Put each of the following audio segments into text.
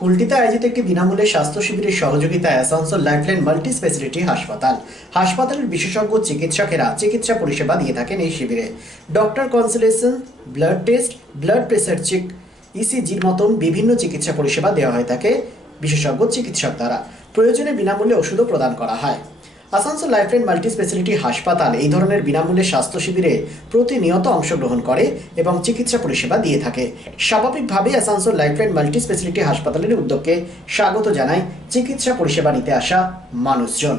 কুলটিতে আয়োজিত একটি বিনামূল্যে স্বাস্থ্য শিবিরের সহযোগিতায় আসানসোল লাইফলাইন মাল্টি স্পেশালিটি হাসপাতালের বিশেষজ্ঞ চিকিৎসকেরা চিকিৎসা পরিষেবা দিয়ে থাকেন। এই শিবিরে doctor consultation, blood test, blood pressure check, ইসিজির মতন বিভিন্ন চিকিৎসা পরিষেবা দেওয়া হয়ে থাকে বিশেষজ্ঞ চিকিৎসক দ্বারা। প্রয়োজনে বিনামূল্যে ওষুধও প্রদান করা হয়। আসানসোল লাইফলাইন মাল্টি স্পেশালিটি হাসপাতাল এই ধরনের বিনামূল্যে স্বাস্থ্য শিবিরে প্রতিনিয়ত অংশগ্রহণ করে এবং চিকিৎসা পরিষেবা দিয়ে থাকে। স্বাভাবিকভাবেই আসানসোল লাইফলাইন মাল্টি স্পেশালিটি হাসপাতালের উদ্যোগকে স্বাগত জানায় চিকিৎসা পরিষেবা নিতে আসা মানুষজন।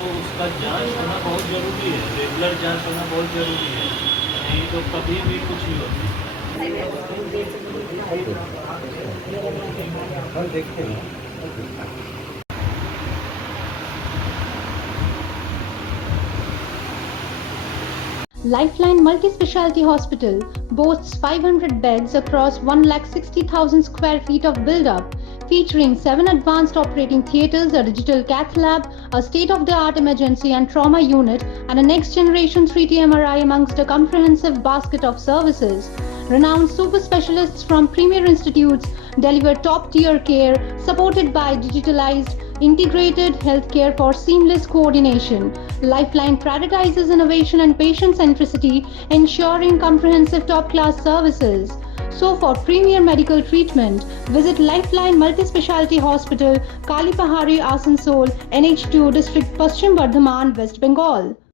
तो उसका जांच होना बहुत ज़रूरी है, रेगुलर जांच होना बहुत ज़रूरी है, नहीं तो कभी भी कुछ नहीं होता। Lifeline Multi-Speciality Hospital boasts 500 beds across 160,000 square feet of build-up, featuring 7 advanced operating theatres, a digital cath lab, a state-of-the-art emergency and trauma unit, and a next-generation 3D MRI amongst a comprehensive basket of services. Renowned super specialists from premier institutes deliver top-tier care, supported by digitalized, integrated healthcare for seamless coordination. Lifeline prioritizes innovation and patient centricity, ensuring comprehensive top-class services. So for premier medical treatment, visit Lifeline Multi-Speciality Hospital, Kalipahari, Asansol, NH2 District, Paschim Bardhaman, West Bengal.